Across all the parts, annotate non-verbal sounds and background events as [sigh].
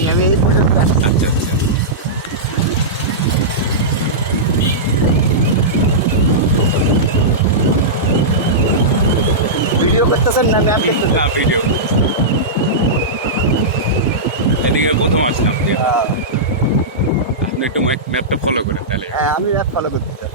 যাইনি আমি এই পর্যন্ত আচ্ছা আচ্ছা ভিডিও করতেছেন না ম্যাপ দেখতেছেন হ্যাঁ ভিডিও এদিকে প্রথম আসলাম হ্যাঁ, আপনি একটু ম্যাপটা ফলো করেন তাহলে। হ্যাঁ আমি ম্যাপ ফলো করতে চাই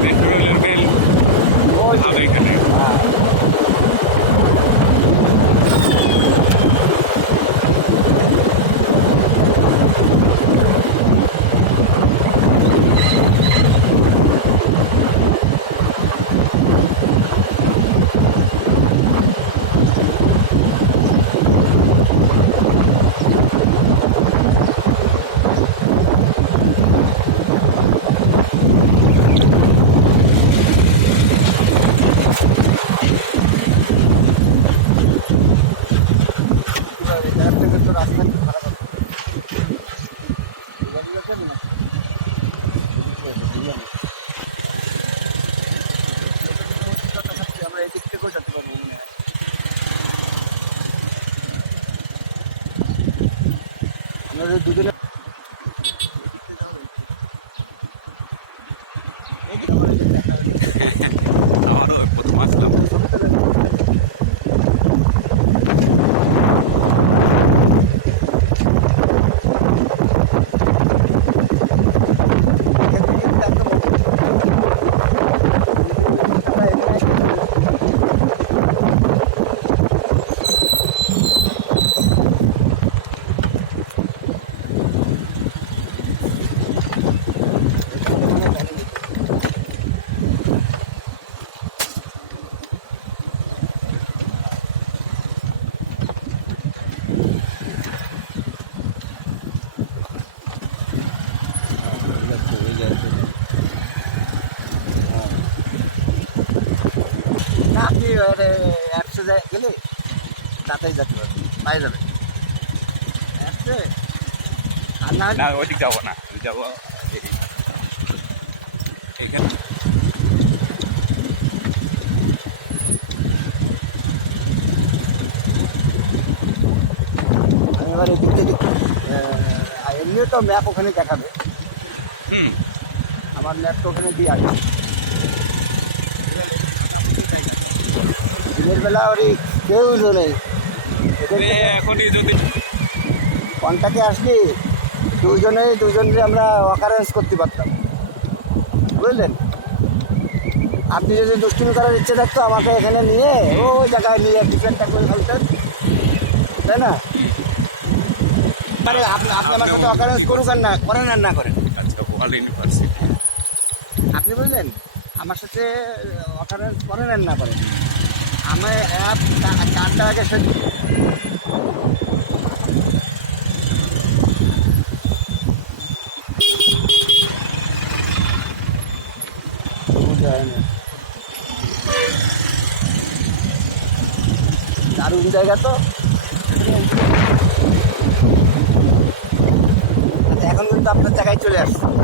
পেট্রোলের বিল ওই যে, হবে এখানে হ্যাঁ। এই জায়গা থেকে তো রাস্তা একটু খারাপ আছে। গাড়ি আছে না? আমরা এদিক থেকেও যেতে পারব মনে হয়। যদি দুজনে [laughs] আমারও প্রথম আসলাম না আপনি অ্যাপসে গেলে তাড়াতাড়ি যেতে পারবেন পাই যাবে। অ্যাপসে আর না না ওইদিক যাব না যাব এখানে এবার এমনিও তো ম্যাপ ওখানে দেখাবে। আমার ম্যাপ তো ওখানে দিয়ে আছে দিনের বেলা ওরই কেউ তো নেই। এখনই যদি কন্টাকে আসলি দুজনে দুজনে আমরা অকারেন্স করতে পারতাম। বুঝলেন? আপনি যদি দুষ্টুমি করার ইচ্ছে থাকতো আমাকে এখানে নিয়ে ওই জায়গায় নিয়ে ডিফেন্টটা করে ফেলতেন। তাই না? মানে আপনি আপনি আমার সাথে অকারেন্স করুক আর না করেন আর না করেন। আচ্ছা আপনি বুঝলেন? আমার সাথে অকারেন্স করেন আর না করেন। আমার অ্যাপ চার টাকাকে সে দারুণ জায়গা তো। এখন কিন্তু আপনার জায়গায় চলে আসছে।